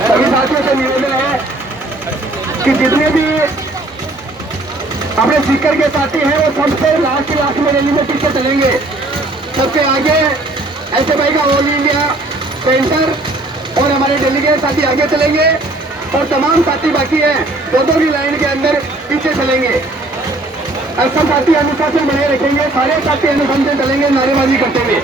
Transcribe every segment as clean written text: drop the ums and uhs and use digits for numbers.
सभी साथियों से निवेदन है कि जितने भी अपने स्पीकर के साथी हैं वो सबसे लास्ट में रैली में पीछे चलेंगे। सबसे आगे ऐसे भाई का ऑल इंडिया सेंटर और हमारे डेलीगेट साथी आगे चलेंगे और तमाम साथी बाकी हैं दो की लाइन के अंदर पीछे चलेंगे। सब साथी अनुशासन बनाए रखेंगे, सारे साथी अनुशासन चलेंगे नारेबाजी करते हुए।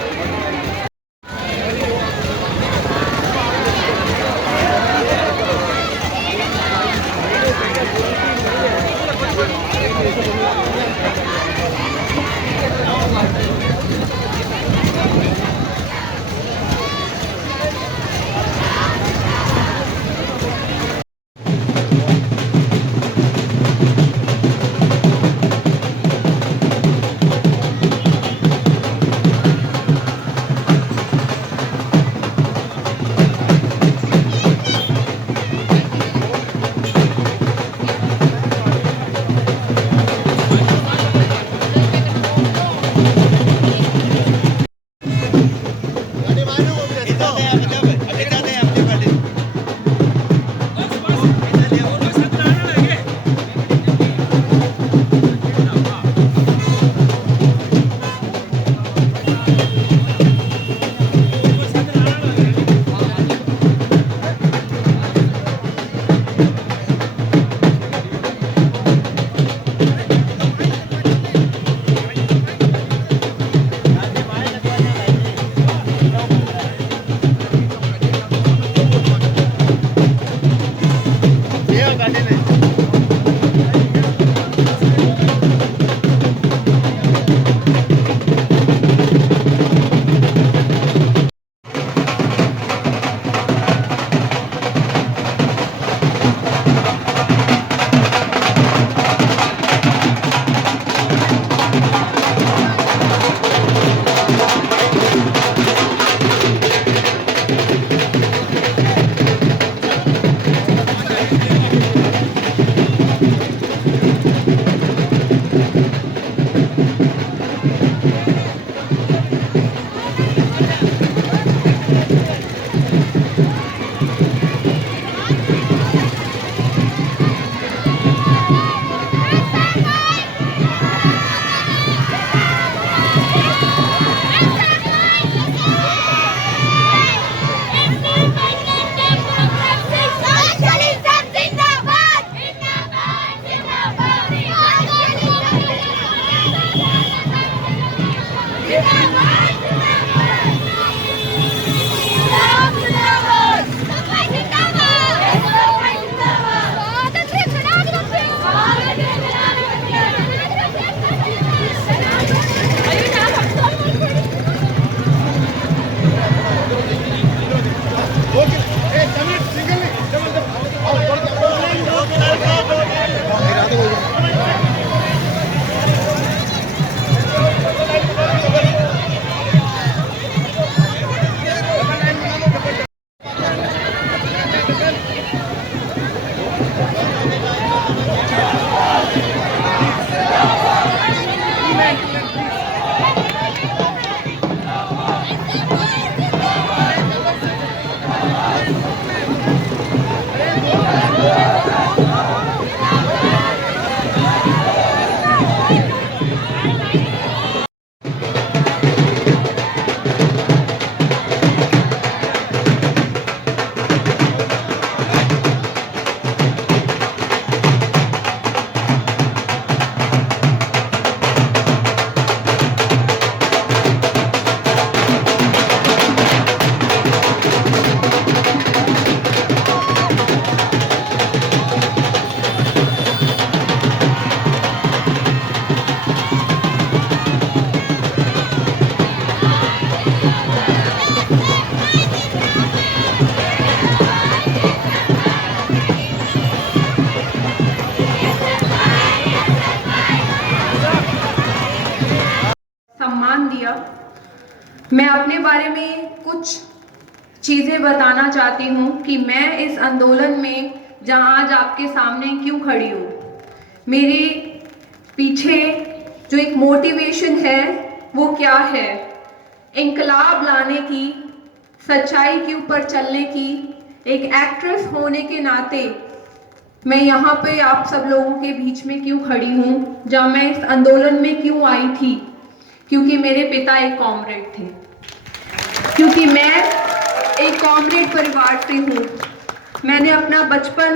मैं अपने बारे में कुछ चीज़ें बताना चाहती हूँ कि मैं इस आंदोलन में जहां आज आपके सामने क्यों खड़ी हूँ। मेरे पीछे जो एक मोटिवेशन है वो क्या है, इंकलाब लाने की, सच्चाई के ऊपर चलने की। एक एक्ट्रेस होने के नाते मैं यहाँ पे आप सब लोगों के बीच में क्यों खड़ी हूँ, जब मैं इस आंदोलन में क्यों आई थी, क्योंकि मेरे पिता एक कॉमरेड थे, क्योंकि मैं एक कॉमरेड परिवार से हूँ। मैंने अपना बचपन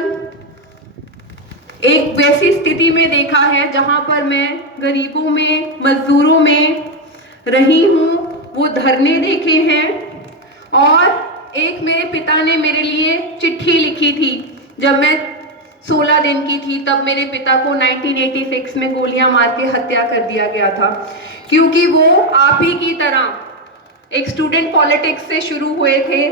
एक वैसी स्थिति में देखा है जहाँ पर मैं गरीबों में, मजदूरों में रही हूँ, वो धरने देखे हैं। और एक मेरे पिता ने मेरे लिए चिट्ठी लिखी थी जब मैं 16 दिन की थी, तब मेरे पिता को 1986 में गोलियां मार के हत्या कर दिया गया था, क्योंकि वो आप ही की तरह एक स्टूडेंट पॉलिटिक्स से शुरू हुए थे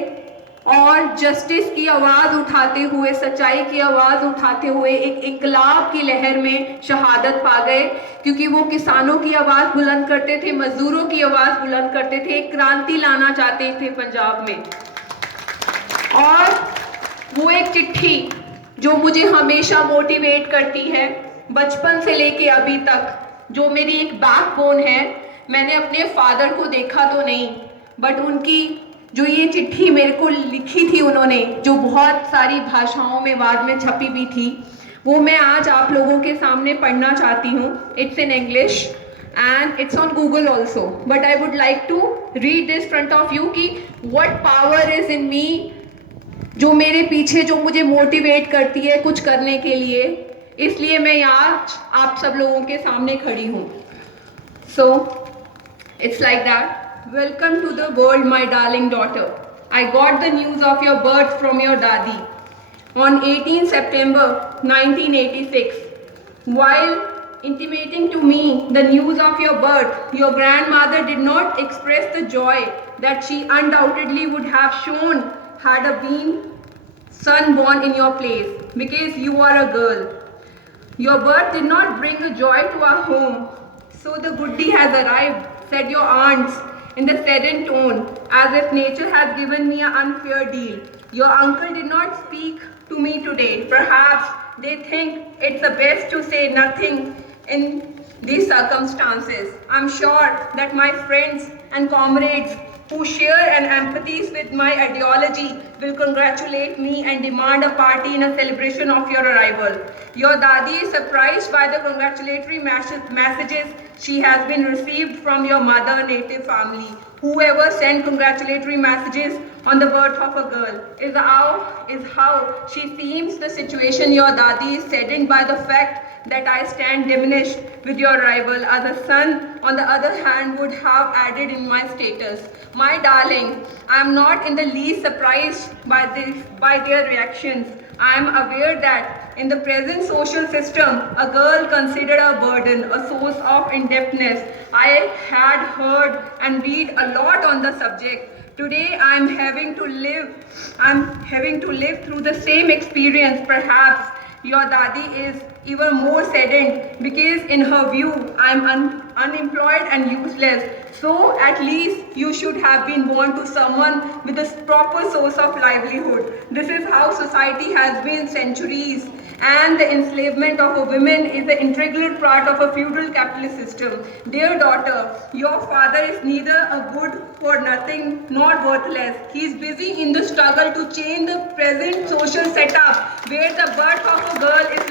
और जस्टिस की आवाज़ उठाते हुए, सच्चाई की आवाज़ उठाते हुए एक इनकलाब की लहर में शहादत पा गए, क्योंकि वो किसानों की आवाज़ बुलंद करते थे, मजदूरों की आवाज़ बुलंद करते थे, एक क्रांति लाना चाहते थे पंजाब में। और वो एक चिट्ठी जो मुझे हमेशा मोटिवेट करती है, बचपन से लेके अभी तक, जो मेरी एक बैकबोन है। मैंने अपने फादर को देखा तो नहीं, बट उनकी जो ये चिट्ठी मेरे को लिखी थी उन्होंने, जो बहुत सारी भाषाओं में बाद में छपी भी थी, वो मैं आज आप लोगों के सामने पढ़ना चाहती हूँ। It's in English and it's on Google also, but I would like to read this front of you कि what power is in me, जो मेरे पीछे, जो मुझे मोटिवेट करती है कुछ करने के लिए, इसलिए मैं यहाँ आप सब लोगों के सामने खड़ी हूँ। So it's like that. Welcome to the world, my darling daughter. I got the news of your birth from your daddy on 18 September 1986. While intimating to me the news of your birth, your grandmother did not express the joy that she undoubtedly would have shown had a been son born in your place, because you are a girl. Your birth did not bring a joy to our home. So the goodie has arrived, said your aunts in the saddened tone, as if nature had given me an unfair deal. Your uncle did not speak to me today. Perhaps they think it's the best to say nothing in these circumstances. I'm sure that my friends and comrades who share and empathies with my ideology will congratulate me and demand a party in a celebration of your arrival. Your Dadi is surprised by the congratulatory messages she has been received from your mother native family. Whoever sent congratulatory messages on the birth of a girl is how she seems the situation. Your Dadi is saddened by the fact that I stand diminished with your arrival, as a son, on the other hand, would have added in my status. My darling, I am not in the least surprised by their reactions. I am aware that in the present social system, a girl considered a burden, a source of indebtedness. I had heard and read a lot on the subject. Today I am having to live through the same experience. Perhaps your Dadi is even more saddened, because in her view I am unemployed and useless. So at least you should have been born to someone with a proper source of livelihood. This is how society has been centuries, and the enslavement of a woman is an integral part of a feudal capitalist system. Dear daughter, your father is neither a good for nothing nor worthless. He is busy in the struggle to change the present social setup, where the birth of a girl is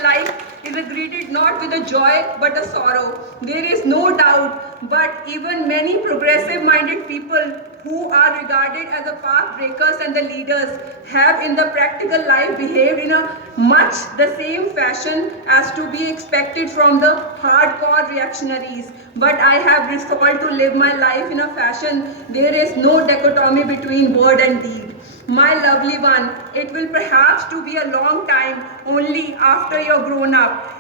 greeted not with a joy but a sorrow. There is no doubt, but even many progressive-minded people who are regarded as the path breakers and the leaders have in the practical life behaved in a much the same fashion as to be expected from the hardcore reactionaries. But I have resolved to live my life in a fashion there is no dichotomy between word and deed. My lovely one, it will perhaps to be a long time only after you're grown up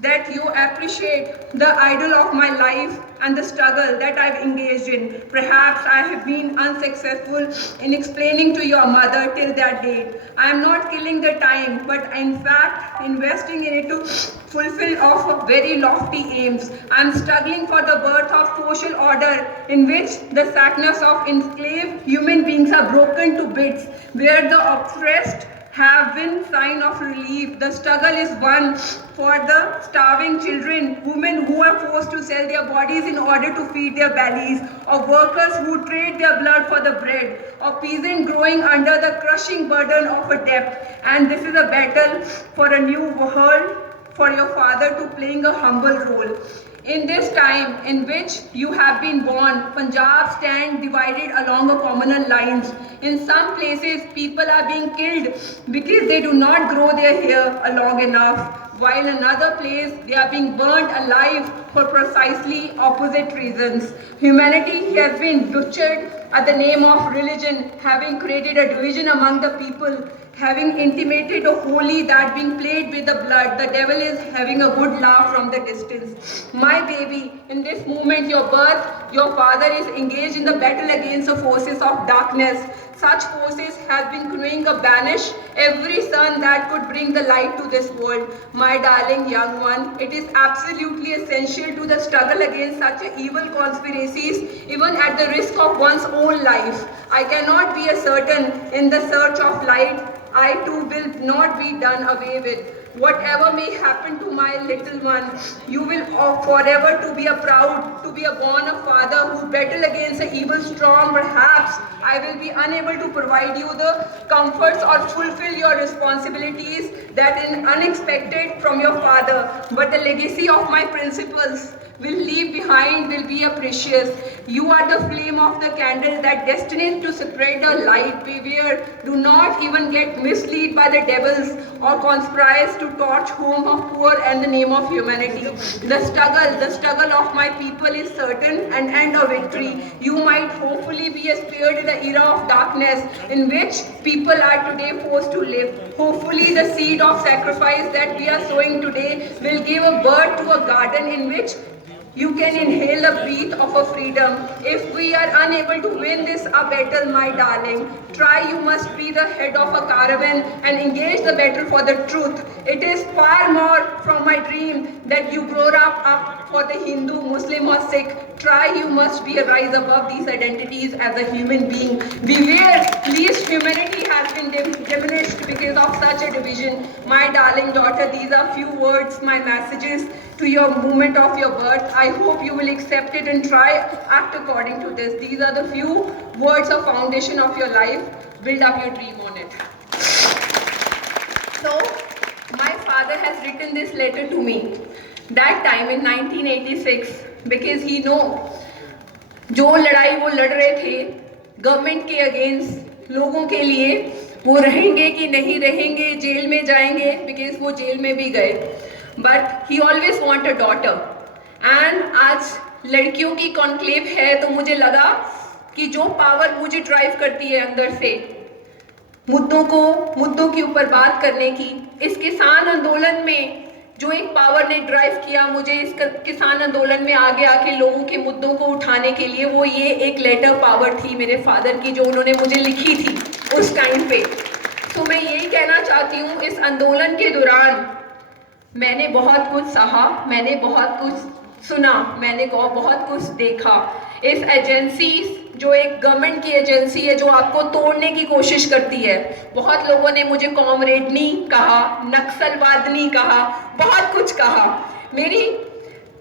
that you appreciate the idol of my life and the struggle that I've engaged in. Perhaps I have been unsuccessful in explaining to your mother till that date. I am not killing the time, but in fact investing in it to fulfill of very lofty aims. I am struggling for the birth of social order in which the shackles of enslaved human beings are broken to bits, where the oppressed have been sign of relief. The struggle is one for the starving children, women who are forced to sell their bodies in order to feed their bellies, or workers who trade their blood for the bread, or peasant growing under the crushing burden of a debt. And this is a battle for a new world, for your father to playing a humble role. In this time in which you have been born, Punjab stand divided along a communal lines. In some places, people are being killed because they do not grow their hair long enough, while in another place, they are being burnt alive for precisely opposite reasons. Humanity has been butchered at the name of religion, having created a division among the people, having intimated a holy that being played with the blood. The devil is having a good laugh from the distance. My baby, in this moment, your birth, your father is engaged in the battle against the forces of darkness. Such forces have been growing to banish every sun that could bring the light to this world. My darling young one, it is absolutely essential to the struggle against such evil conspiracies, even at the risk of one's own life. I cannot be certain in the search of light. I too will not be done away with. Whatever may happen to my little one, you will forever to be proud to be born a father who battle against the evil storm. Perhaps I will be unable to provide you the comforts or fulfill your responsibilities that is unexpected from your father, but the legacy of my principles will leave behind will be precious. You are the flame of the candle that destined to spread the light. Beware, do not even get misled by the devils or conspires to torch home of poor and the name of humanity. The struggle of my people is certain and end of victory. You might hopefully be spared in the era of darkness in which people are today forced to live. Hopefully the seed of sacrifice that we are sowing today will give a birth to a garden in which you can inhale the breath of a freedom. If we are unable to win this battle, my darling, try. You must be the head of a caravan and engage the battle for the truth. It is far more from my dream that you grow up for the Hindu, Muslim or Sikh. Try. You must be a rise above these identities as a human being. Beware, least humanity has been diminished because of such a division. My darling daughter, these are few words, my messages to your moment of your birth. I hope you will accept it and try act according to this. These are the few words of foundation of your life. Build up your dream on it. So, my father has written this letter to me that time in 1986 because he know जो लड़ाई वो लड़ रहे थे government के against लोगों के लिए, वो रहेंगे कि नहीं रहेंगे, जेल में जाएंगे, बिकॉज वो जेल में भी गए, but he always want a daughter. And आज लड़कियों की कॉन्क्लेव है तो मुझे लगा कि जो पावर मुझे ड्राइव करती है अंदर से मुद्दों के ऊपर बात करने की, इस किसान आंदोलन में जो एक पावर ने ड्राइव किया मुझे इस किसान आंदोलन में आगे आके लोगों के मुद्दों को उठाने के लिए, वो ये एक लेटर पावर थी मेरे फादर की जो उन्होंने मुझे लिखी थी उस टाइम पे. तो मैं यही कहना चाहती हूँ, इस आंदोलन के दौरान मैंने बहुत कुछ सहा, मैंने बहुत कुछ सुना, मैंने बहुत कुछ देखा. इस एजेंसी जो एक गवर्नमेंट की एजेंसी है जो आपको तोड़ने की कोशिश करती है, बहुत लोगों ने मुझे कॉमरेडनी कहा, नक्सलवादनी कहा, बहुत कुछ कहा. मेरी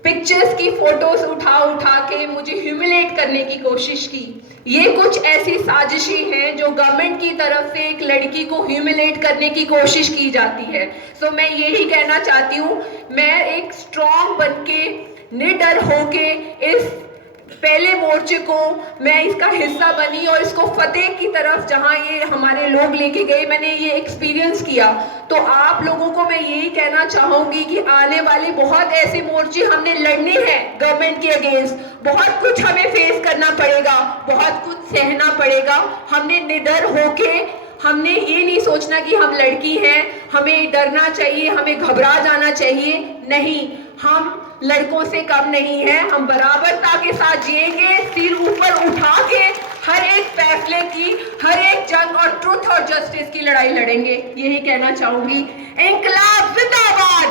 पिक्चर्स की फोटोज उठा के मुझे ह्यूमिलेट करने की कोशिश की. ये कुछ ऐसी साजिशें हैं जो गवर्नमेंट की तरफ से एक लड़की को ह्यूमिलेट करने की कोशिश की जाती है. सो मैं यही कहना चाहती हूँ, मैं एक स्ट्रॉन्ग बनके निडर होके इस पहले मोर्चे को मैं इसका हिस्सा बनी और इसको फतेह की तरफ जहां ये हमारे लोग लेके गए, मैंने ये एक्सपीरियंस किया. तो आप लोगों को मैं यही कहना चाहूंगी कि आने वाले बहुत ऐसे मोर्चे हमने लड़ने हैं गवर्नमेंट के अगेंस्ट. बहुत कुछ हमें फेस करना पड़ेगा, बहुत कुछ सहना पड़ेगा. हमने निडर होके, हमने ये नहीं सोचना कि हम लड़की हैं, हमें डरना चाहिए, हमें घबरा जाना चाहिए. नहीं, हम लड़कों से कम नहीं है, हम बराबरता के साथ जिएंगे, सिर ऊपर उठा के हर एक फैसले की, हर एक जंग और ट्रुथ और जस्टिस की लड़ाई लड़ेंगे. यही कहना चाहूंगी. इंकलाब जिंदाबाद,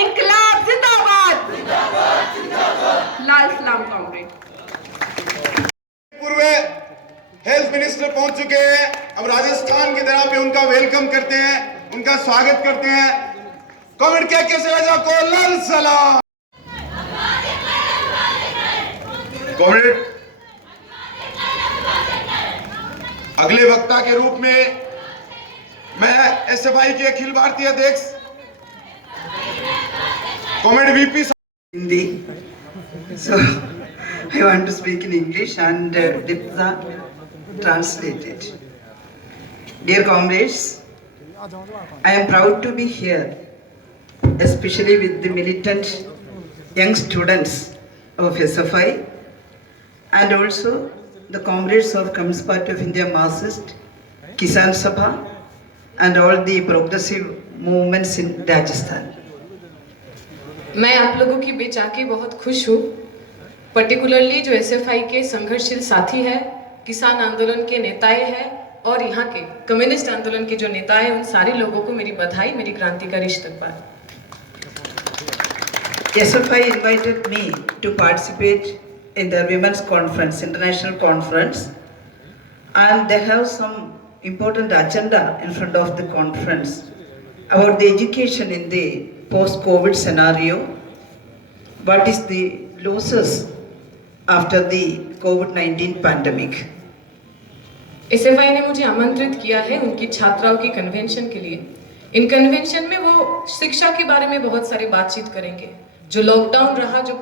इंकलाब जिंदाबाद, लाल सलाम कॉमरेड. पूर्व हेल्थ मिनिस्टर पहुंच चुके हैं. अब राजस्थान की तरफ वेलकम करते हैं, उनका स्वागत करते हैं। कमेंट क्या कैसे राजा को लाल सलाम। कमेंट अगले वक्ता के रूप में मैं एसएफआई के अखिल भारतीय अध्यक्ष comment VP Hindi. So I want to speak in English and Dipta translate it. Dear comrades, I am proud to be here, especially with the militant young students of SFI and also the comrades of Communist Party of India Marxist, Kisan Sabha and all the progressive movements in Rajasthan. मैं आप लोगों के बीच आके बहुत खुश हूँ, particularly जो SFI के संघर्षशील साथी है, किसान आंदोलन के नेताएं हैं और यहाँ के कम्युनिस्ट आंदोलन के जो नेता हैं, उन सारे लोगों को मेरी बधाई, मेरी क्रांतिकारी इस्तकबाल। SFI invited me to participate in the Women's Conference, International Conference, and they have some important agenda in front of the conference about the education in the post-COVID scenario. What is the losses after the COVID-19 pandemic? SFI ने मुझे आमंत्रित किया है उनकी छात्राओं की convention के लिए। इन कन्वेंशन में वो शिक्षा के बारे में बहुत सारी बातचीत करेंगे। जो लॉकडाउन रहा, जो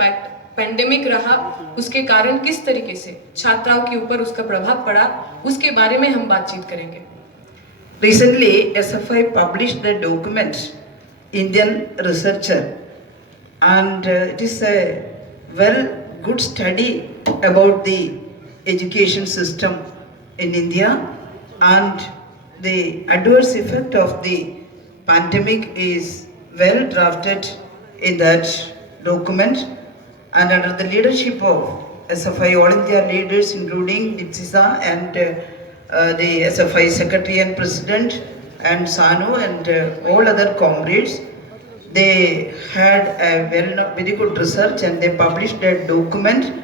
पैंडेमिक रहा, उसके कारण किस तरीके से छात्राओं के ऊपर उसका प्रभाव पड़ा, उसके बारे में हम बातचीत करेंगे। Recently, SFI published a document, Indian Researcher, and it is a good study about the education system in India and the adverse effect of the pandemic is well drafted in that document, and under the leadership of SFI all India leaders including Dipsisa and the SFI Secretary and President and Sanu and all other comrades, they had a very good research and they published a document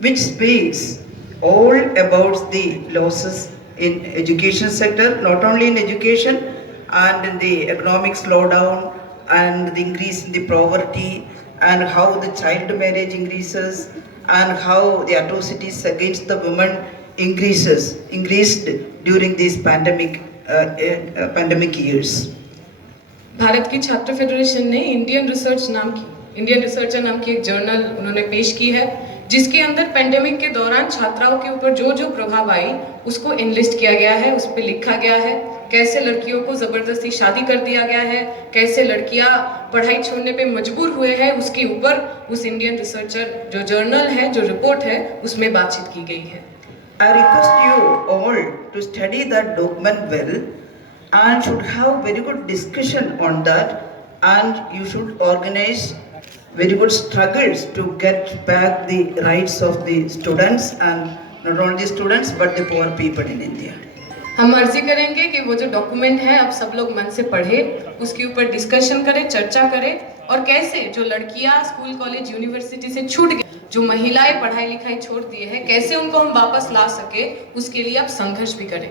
which speaks all about the losses in education sector, not only in education and in the economic slowdown and the increase in the poverty and how the child marriage increases and how the atrocities against the women increased during these pandemic years. Bharat की छात्र federation ने Indian researcher नाम की एक journal उन्होंने पेश की है, जिसके अंदर पेंडेमिक के दौरान छात्राओं के ऊपर जो जो प्रभाव आई उसको एनलिस्ट किया गया है, उस पर लिखा गया है कैसे लड़कियों को जबरदस्ती शादी कर दिया गया है, कैसे लड़कियां पढ़ाई छोड़ने पे मजबूर हुए हैं, उसके ऊपर उस इंडियन रिसर्चर जो जर्नल है, जो रिपोर्ट है, उसमें बातचीत की गई है। I request you all to study that document well and should have very good discussion on that, and you should organize very good struggles to get back the rights of the students and not only the students but the poor people in India. हम अर्जी करेंगे कि वो जो document है अब सब लोग मन से पढ़े, उसके ऊपर डिस्कशन करें, चर्चा करें और कैसे जो लड़कियां स्कूल कॉलेज यूनिवर्सिटी से छूट गई, जो महिलाएं पढ़ाई लिखाई छोड़ दिए हैं, कैसे उनको हम वापस ला सके, उसके लिए आप संघर्ष भी करें।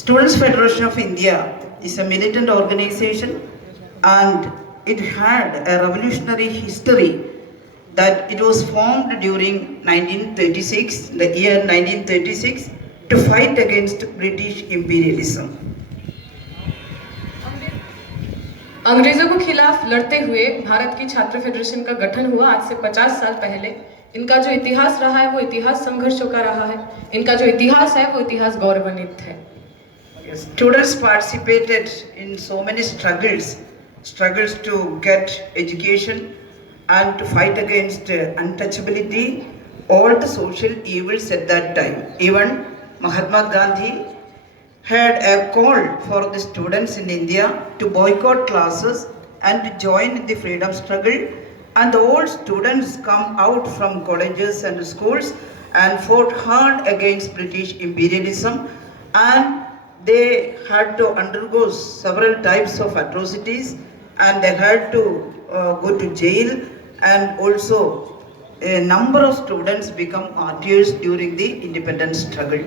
Students Federation of India is a militant organization and it had a revolutionary history that it was formed during 1936, the year 1936, to fight against British imperialism. अंग्रेजों के खिलाफ लड़ते हुए भारत की छात्र फेडरेशन का गठन हुआ आज से 50 साल पहले। इनका जो इतिहास रहा है वो इतिहास संघर्षों का रहा है, इनका जो इतिहास है वो इतिहास गौरवान्वित है। Students participated in so many struggles to get education and to fight against untouchability, all the social evils at that time. Even Mahatma Gandhi had a call for the students in India to boycott classes and to join in the freedom struggle, and all students come out from colleges and schools and fought hard against British imperialism, and they had to undergo several types of atrocities and they had to go to jail, and also a number of students become martyrs during the independence struggle.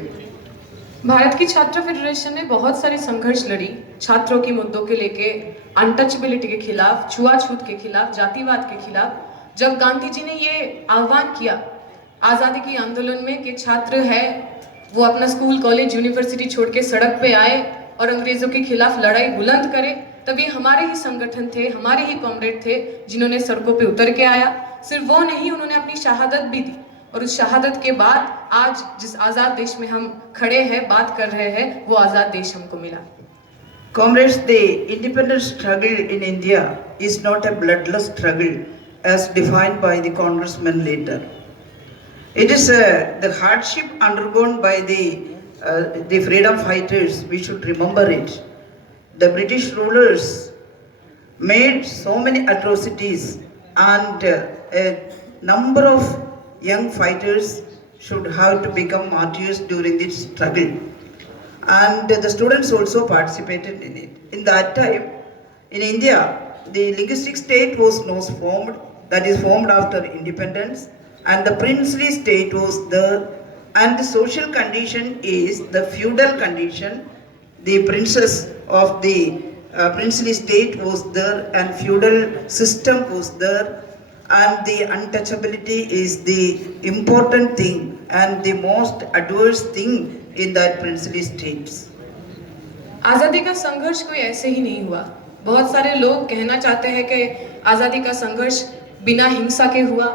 Bharat की छात्र federation ने बहुत सारी संघर्ष लड़ी छात्रों की मुद्दों के लेके, अनटचेबिलिटी के खिलाफ, छुआछूत के खिलाफ, जातिवाद के खिलाफ। जब गांधी जी ने ये आह्वान किया आज़ादी के आंदोलन में कि छात्र है वो अपना स्कूल, कॉलेज, यूनिवर्सिटी छोड़ के सड़क पे आए और अंग्रेजों के खिलाफ लड़ाई बुलंद करे, तभी हमारे ही संगठन थे, हमारे ही कॉमरेड थे जिन्होंने सड़कों पे उतर के आया। सिर्फ वो नहीं, उन्होंने अपनी शहादत भी दी और उस शहादत के बाद आज जिस आज़ाद देश में हम खड़े हैं, बात कर रहे हैं, वो आज़ाद देश हमको मिला। Comrades, the independence struggle in India is not a bloodless struggle as defined by the congressman later. It is the hardship undergone by the freedom fighters. We should remember it. The British rulers made so many atrocities, and a number of young fighters should have to become martyrs during this struggle. And the students also participated in it. In that time, in India, the linguistic state was not formed, that is formed after independence, and the princely state was there, and the social condition is the feudal condition. The princess of the princely state was there, and feudal system was there, and the untouchability is the important thing and the most adverse thing in that princely states. आज़ादी का संघर्ष कोई ऐसे ही नहीं हुआ। बहुत सारे लोग कहना चाहते हैं कि आज़ादी का संघर्ष बिना हिंसा के हुआ,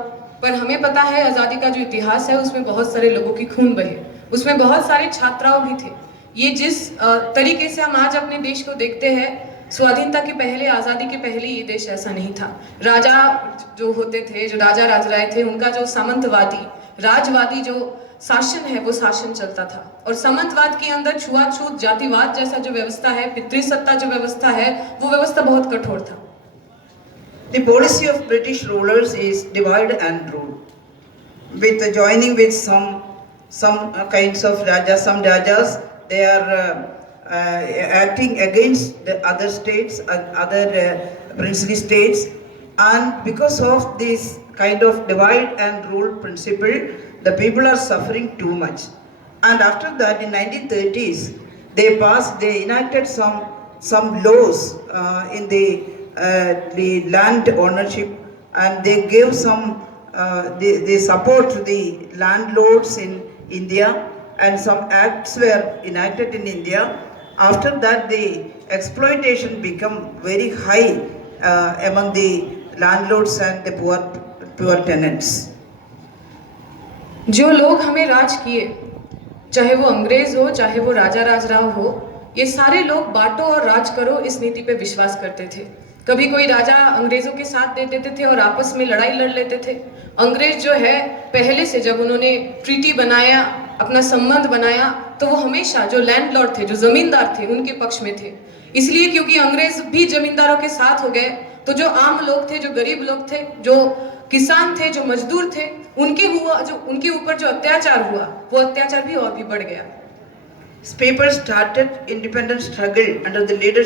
पर हमें पता है आज़ादी का जो इतिहास है उसमें बहुत सारे लोगों की खून बहे, उसमें बहुत सारे छात्राओं भी थे। ये जिस तरीके से हम आज अपने देश को देखते हैं, स्वाधीनता के पहले, आज़ादी के पहले ये देश ऐसा नहीं था। राजा जो होते थे, जो राजा राजराय थे, उनका जो सामंतवादी, राजवादी जो शासन है वो शासन चलता था, और सामंतवाद के अंदर छुआछूत, जातिवाद जैसा जो व्यवस्था है, पितृसत्ता जो व्यवस्था है, वो व्यवस्था बहुत कठोर था। The policy of British rulers is divide and rule, with joining with some kinds of rajas. Some rajas, they are acting against the other states, other princely states, and because of this kind of divide and rule principle, the people are suffering too much. And after that, in 1930s, they enacted some laws in the land ownership, and they gave they support to the landlords in India, and some acts were enacted in India. After that, the exploitation became very high among the landlords and the poor tenants. जो लोग हमें राज किए, चाहे वो अंग्रेज हो, चाहे वो राजा राजराव हो, ये सारे लोग बांटो और राज करो इस नीति पे विश्वास करते थे। कभी कोई राजा अंग्रेजों के साथ दे देते थे और आपस में लड़ाई लड़ लेते थे। अंग्रेज जो है, पहले से जब उन्होंने ट्रीटी बनाया, अपना संबंध बनाया, तो वो हमेशा जो लैंडलॉर्ड थे, जो जमींदार थे, उनके पक्ष में थे। इसलिए क्योंकि अंग्रेज भी जमींदारों के साथ हो गए, तो जो आम लोग थे, जो गरीब लोग थे, जो किसान थे, जो मजदूर थे, उनके ऊपर जो अत्याचार हुआ, वो अत्याचार भी और भी बढ़ गया। People started independent struggle under the leadership